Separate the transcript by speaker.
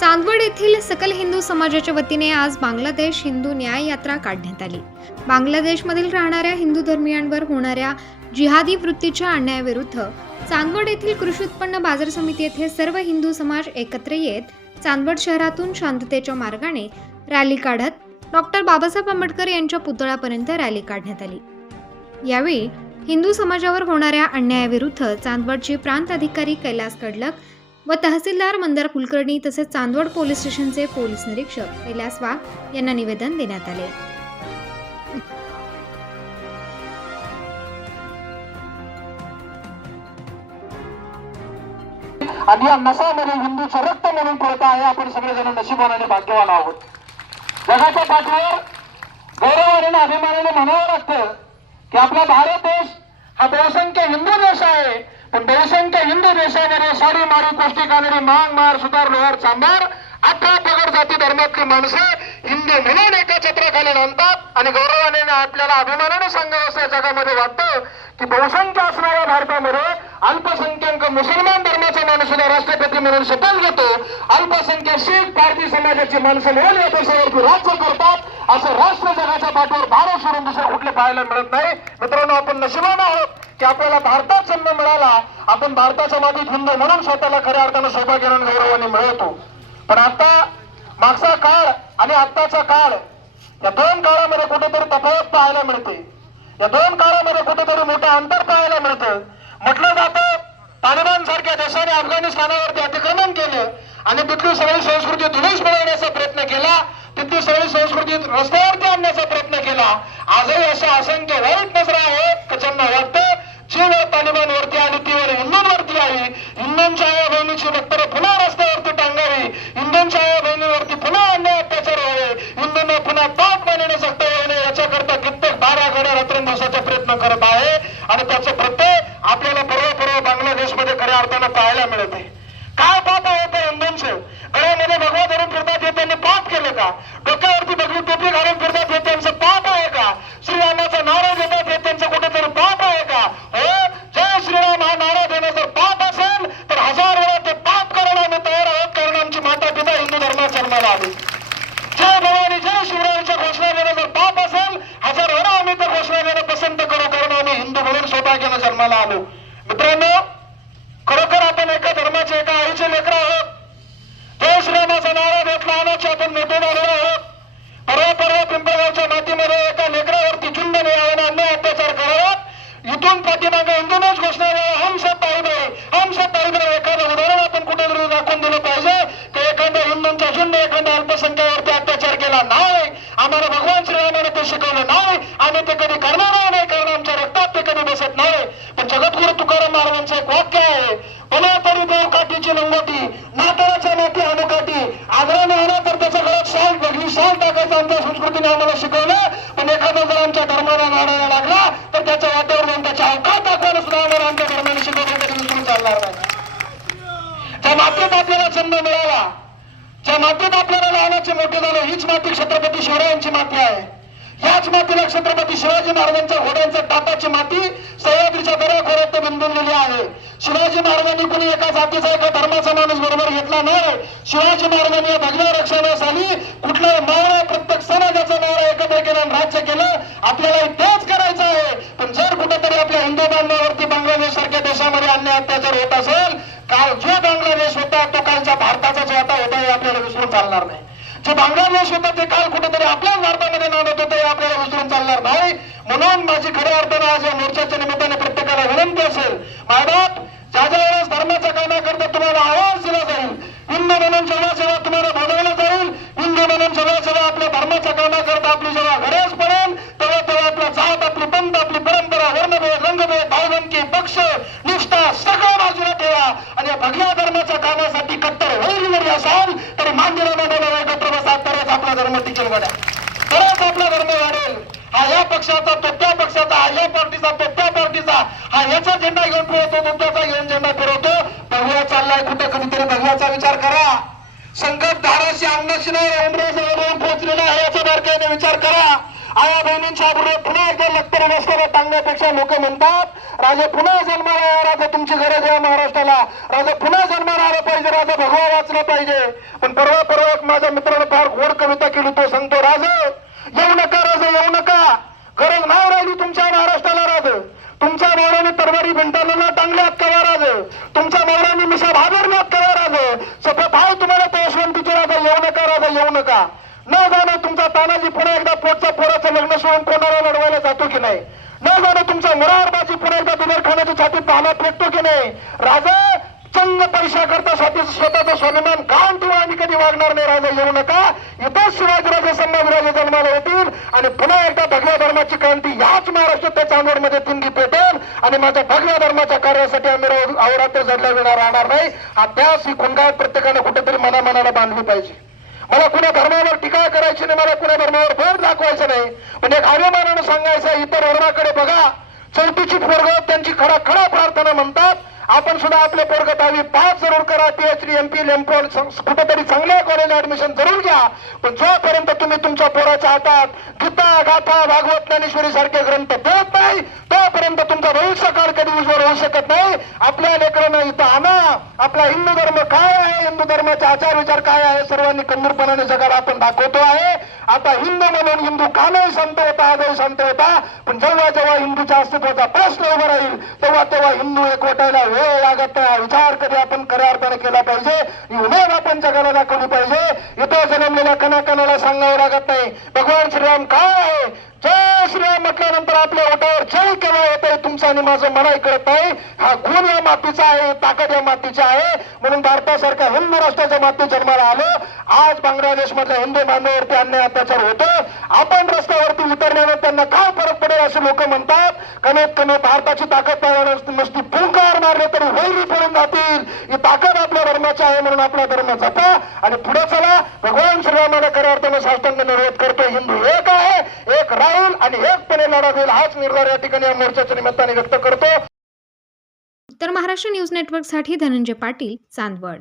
Speaker 1: चांदवड येथील सकल हिंदू समाजाच्या वतीने आज बांगलादेश हिंदू न्याय यात्रा काढण्यात आली. बांगलादेशमधील राहणाऱ्या हिंदू धर्मियांवर होणाऱ्या जिहादी वृत्तीच्या अन्यायाविरुद्ध चांदवड येथील कृषी उत्पन्न बाजार समिती येथे सर्व हिंदू समाज एकत्र येत चांदवड शहरातून शांततेच्या मार्गाने रॅली काढत डॉक्टर बाबासाहेब आंबेडकर यांच्या पुतळ्यापर्यंत रॅली काढण्यात आली. यावेळी हिंदू समाजावर होणाऱ्या अन्यायाविरुद्ध चांदवडचे प्रांत अधिकारी कैलास कडलक व तहसीलदार मंदार कुलकर्णी तसेच चांदवड पोलीस स्टेशनचे पोलीस निरीक्षक कैलास वाघ यांना निवेदन देण्यात आले.
Speaker 2: आणि या नसामध्ये हिंदूचं रक्त म्हणून पडत आहे. आपण सगळेजण नशिबाने भाग्यवान आहोत. जगाच्या पाठीवर गौरवाने आणि अभिमानाने म्हणावं लागतं की आपला भारत देश हा बहुसंख्य हिंदू देश आहे. पण बहुसंख्य हिंदू देशामध्ये साडी मारी कोष्टी कानडी मांग मार सुधार लोहार चांभार अठरा पगड जाती धर्मातली माणसं हिंदू म्हणून एका छत्राखाली आणतात आणि गौरवाने आपल्याला अभिमानाने सांगावं असं या जगामध्ये वाटतं की बहुसंख्य असणाऱ्या भारतामध्ये अल्पसंख्याक मुसलमान धर्माचा माणूस सुद्धा राष्ट्रपती म्हणून शपथ घेतो. अल्पसंख्याक शीख भारतीय समाजाची माणसं मिळून या देशावरती राज्य करतात. असं राष्ट्र जगाच्या पाठीवर भारत सोडून दुसरं कुठले पाहायला मिळत नाही. मित्रांनो आपण नशिबान आहोत. की आपल्याला भारतात जन्म मिळाला आपण भारताच्या मातीत हिंदू म्हणून स्वतःला खऱ्या अर्थानं सौभाग्यानं गौरवाने मिळवतो. पण आता मागचा काळ आणि आत्ताचा काळ या दोन काळामध्ये कुठेतरी तफावत पाहायला मिळते. या दोन काळामध्ये कुठेतरी मोठं अंतर पाहायला मिळतं. म्हटलं जातं तालिबान सारख्या देशाने अफगाणिस्तानावरती अतिक्रमण केलं आणि तिथली सगळी संस्कृती धुळीस मिळवण्याचा प्रयत्न केला तिथली सगळी संस्कृती रस्त्यावरती आणण्याचा प्रयत्न केला. आजही अशा असंख्य वाईट नजरा आहेत का ज्यांना वाटतं जी वेळ तालिबानवरती आली ती वेळ हिंदूंवरती आली हिंदूंच्या आया बहिणीची वक्तव्य पुन्हा रस्त्यावरती टांगावी. हिंदूंच्या आया बहिणीवरती पुन्हा अन्याय अत्याचार व्हावे. हिंदूंना पुन्हा पाप मानणे सक्त होणे याच्याकरता कित्येक बारा घड्या रात्रंदिवसाचा प्रयत्न करत आहे. आणि त्याचं प्रत्यय आपल्याला परवा परवा बांगलादेशमध्ये खऱ्या अर्थानं पाहायला मिळते काय पाप आहे त्या हिंदूंचं गळ्यामध्ये भगवा धरून फिरतात हे त्यांनी पाप केलं का डोक्यावरती भगवी टोपी घालून फिरतात हे त्यांचं पाप आहे का श्रीरामाचा नारा देतात हे त्यांचं कुठेतरी पाप आहे का हो जय श्रीराम हा नारा देणं जर पाप असेल तर हजार वेळा ते पाप करायला आम्ही तयार आहोत कारण आमची माता पिता हिंदू धर्मात जन्माला आली जय भवानी जय शिवरायांच्या घोषणा देणं जर पाप असेल हजार वेळा आम्ही त्या घोषणा देणं पसंत करू कारण आम्ही हिंदू म्हणून सौभाग्यानं जन्माला आलो. मित्रांनो खरोखर आपण एका धर्माचे एका आईचे लेकर आहोत. जय श्रीरामाचा नारा देत लहानाचे आपण मोठे झालेलो आहोत. परवा परवा पिंपळगावच्या मातीमध्ये एका लेकरावरती झुंड मिळावून अन्याय अत्याचार करावा. इथून पाठीमागे हिंदूनच घोषणा द्यावा हम सब भाई भाई हम सब भाई भाई एखादं उदाहरण आपण कुठेतरी दाखवून दिलं पाहिजे. की एखाद्या हिंदूंचा झुंड एखाद्या अल्पसंख्यावरती अत्याचार केला नाही. आम्हाला भगवान श्रीरामाने ते शिकवलं नाही. आम्ही ते कधी करणार नाही कारण आमच्या रक्त ते कधी बसत नाही पण जगद्गुरु तुकाराम महाराजांचं एक वाक्य आहे भल्या तरी देव काठीची लंगोटी नातळाच्या नाती अनुकाठी आदराने आला तर त्याच्या गळ्यात शाल वेगळी शाल टाकायचं आमच्या संस्कृतीने आम्हाला शिकवलं पण एखादा जर आमच्या धर्माला नाडायला लागला तर त्याच्या वाट्यावर जाऊन त्याच्या अवकाश दाखवायला सुद्धा आम्हाला आमच्या धर्माने शिकवलं कधी चालणार नाही. त्या मातीत आपल्याला जन्म मिळाला ज्या मातीत आपल्याला लहानाचे मोठे झाले हीच माती छत्रपती शिवरायांची माती आहे. याच मातीला छत्रपती शिवाजी महाराजांच्या घोड्यांच्या ताटाची माती सह्याद्रीच्या दऱ्या खोऱ्यात बिंदवलेली आहे. शिवाजी महाराजांनी कुणी एका जातीचा एका धर्माचा माणूस बरोबर घेतला नाही. शिवाजी महाराजांनी या भगव्या रक्षणासाठी कुठल्या मावळा प्रत्येक समाजाचा मावळा एकत्र केला राज्य केलं. आपल्याला तेच करायचं आहे. पण जर कुठेतरी आपल्या हिंदू बांधवावरती बांगलादेश सारख्या देशामध्ये अन्याय अत्याचार होत असेल काल जो बांगलादेश होता तो कालच्या भारताचा जो आता होता हे आपल्याला विसरून चालणार नाही. जे बांगलादेश होता ते काल कुठेतरी आपल्याच भारतामध्ये नांदत होतं हे आपल्याला विसरून चालणार नाही. म्हणून माझी खऱ्या अर्थानं आज या मोर्चाच्या निमित्ताने प्रत्येकाला विनंती असेल मायबाप ज्या ज्या वेळेस धर्माचा कायदा करता तुम्हाला आवाज दिला जाईल हिंदू म्हणून जेव्हा पक्षाचा तो त्या पक्षाचा हा या पार्टीचा तो त्या पार्टीचा हा याचा झेंडा घेऊन फिरवतो तो त्याचा घेऊन झेंडा फिरवतो. भगवा चाललाय कुठं कधीतरी भगवाचा विचार करा. संकट धाराशी अंगाशी नाही पोहोचलेला आहे याचा बारकाईने विचार करा. आया बहिणींच्या पुन्हा एकदा लक्तर नसताना टांगण्यापेक्षा लोक म्हणतात राजा पुन्हा जन्माला या राजा तुमची गरज आहे महाराष्ट्राला. राजा पुन्हा जन्माला आला पाहिजे राजा भगवा वाचला पाहिजे. पण परवा परवा माझ्या मित्रानं फार गोड कविता केली तो सांगतो राजा येऊ नका राजा येऊ नका. गरज नाही राहिली तुमच्या महाराष्ट्राला राज. तुमच्या मोराने तरवारी भिंटाला टांगल्यात कवा राज. तुमच्या मोराने मिशा भाबरल्यात कवा राज. सतत आहे तुम्हाला त्या यशवंतीचे राजा. येऊ नका राजा येऊ नका. न जाणं तुमचा तानाजी पुन्हा एकदा पोटच्या पोराचं लग्न सोडून कोणाला लढवायला जातो की नाही? न जाणं तुमचा मुरारबाजी पुन्हा एकदा बिगर खाण्याच्या छातीत पाहला फेकतो की नाही? राजा चंग पैसा करता स्वतः स्वतःचा स्वाभिमान कधी वागणार नाही राजा? येऊ नका. इथं शिवाजीराजे संभाजीराजे जन्माला येतील आणि पुन्हा एकदा भगव्या धर्माची क्रांती याच महाराष्ट्रात चांदवडमध्ये तिंगी पेटेल आणि माझ्या भगव्या धर्माच्या कार्यासाठी आम्ही रोज अहोरात्र जडल्या विना राहणार नाही. अभ्यास ही खुणगाट प्रत्येकाने कुठेतरी मनामनाला बांधली पाहिजे. मला कुण्या धर्मावर टीका करायची नाही मला कुण्या धर्मावर भर दाखवायचं नाही. पण एक अभिमानानं सांगायचं इतर धर्माकडे बघा. चौथीची पोरग त्यांची खरा खरा प्रार्थना म्हणतात. आपण सुद्धा आपले पोरग दहावी पास जरूर करा. पीएचडी एमपी एमपॉल कुठेतरी चांगल्या कॉलेजला ऍडमिशन जरूर घ्या. पण जोपर्यंत तुम्ही तुमच्या पोराच्या हातात गीता गाथा भागवत ज्ञानेश्वरी सारखे ग्रंथ देत नाही तोपर्यंत तुमचा भविष्य काळ कधी उज्ज्वल होऊ शकत नाही. आपल्या लेकरांना इथं आणा. आपला हिंदू धर्म काय आहे? हिंदू धर्माचे आचार विचार काय आहे? सर्वांनी कंदूरपणाने जगाला आपण दाखवतो आहे. आता हिंदू म्हणून हिंदू का नाही संत होता आजही संत होता. पण जेव्हा जेव्हा हिंदूच्या अस्तित्वाचा प्रश्न उभा राहील तेव्हा तेव्हा हिंदू एकवटायला वेळ लागत नाही. विचार कधी आपण खऱ्या अर्थाने केला पाहिजे? उमेद आपण जगाला दाखवली पाहिजे. इथं जन्मलेल्या कणाकणाला सांगावं लागत नाही. भगवान श्रीराम काय आहे? जय श्रीराम म्हटल्यानंतर आपल्या ओठावर जय केव्हा येत आहे. तुमचा आणि माझं मलाही कळत नाही. हा गुण या मातीचा आहे ताकद या मातीची आहे. म्हणून भारतासारख्या हिंदू राष्ट्राच्या माती जन्माला आलं. आज बांगलादेश मधल्या हिंदू बांधवावरती अन्याय अत्याचार होतो आपण रस्त्यावरती उतरल्यावर त्यांना काय फरक पडेल असे लोक म्हणतात? कमीत कमी भारताची ताकद नसती नुसती फुंकार मारले तरी वैरी पडून जातील. ही ताकद आपल्या धर्माची आहे म्हणून आपला धर्म जपा. आणि पुढे चला. भगवान श्रीरामाला खऱ्या अर्थानं साष्टांग निर्वत करा आणि एकपणे लढा देईल हाच निर्धार या ठिकाणी या मोर्चाच्या निमित्ताने व्यक्त करतो.
Speaker 1: उत्तर महाराष्ट्र न्यूज नेटवर्कसाठी धनंजय पाटील चांदवड.